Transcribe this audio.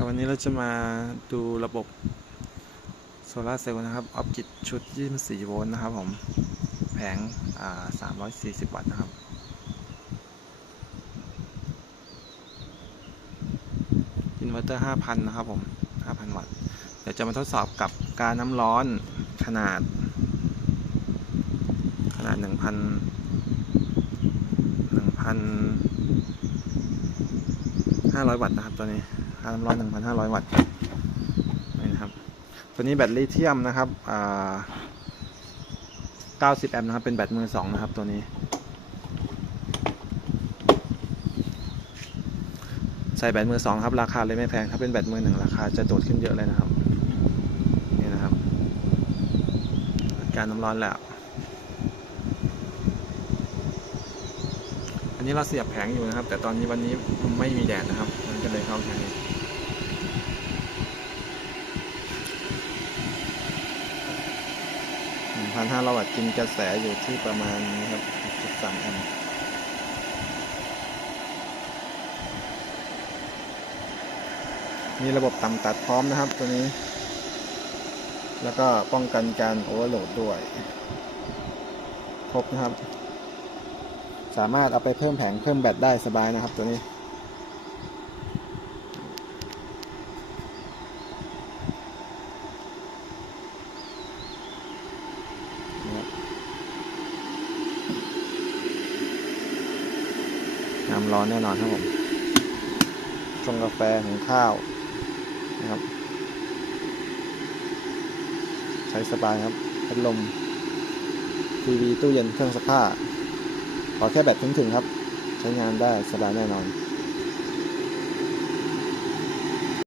ครับวันนี้เราจะมาดูระบบโซลาเซลล์นะครับ ออฟกิดชุด 24 โวลต์นะครับผม แผงอ่า340 วัตต์นะครับ อินเวอร์เตอร์ 5,000 นะครับผม 5,000 วัตต์ เดี๋ยวจะมาทดสอบกับการน้ำร้อนขนาด ขนาด 1,000 1,000 500 วัตต์นะครับตัวนี้ ค่าน้ำร้อน 1,500 วัตต์นี่นะครับ ตัวนี้แบตลิเธียมนะครับอ่า90 แอมป์นะครับ เป็นแบตมือ2นะครับ ตัวนี้ใส่แบตมือ2ครับ ราคาเลยไม่แพง ถ้าเป็นแบตมือ1ราคาจะโดดขึ้นเยอะเลยนะครับ นี่นะครับ การน้ำร้อนแล้ว อันนี้เราเสียบแผงอยู่นะครับ แต่ตอนนี้วันนี้ไม่มีแดดนะครับ ก็เลยเข้าแค่นี้หนึ่งพันห้าร้อยวัตต์กินกระแสอยู่ที่ประมาณนี้ครับจุดสามแอมป์มีระบบต่ำตัดพร้อมนะครับตัวนี้ แล้วก็ป้องกันการโอเวอร์โหลดด้วย ครบนะครับ สามารถเอาไปเพิ่มแผงเพิ่มแบตได้สบายนะครับตัวนี้ นะครับ น้ำร้อนแน่นอนครับผมชงกาแฟของข้าวนะครับ ใช้สบายครับพัดลมทีวีตู้เย็นเครื่องซักผ้าขอแค่แบตถึงๆครับ ใช้งานได้สบายแน่นอน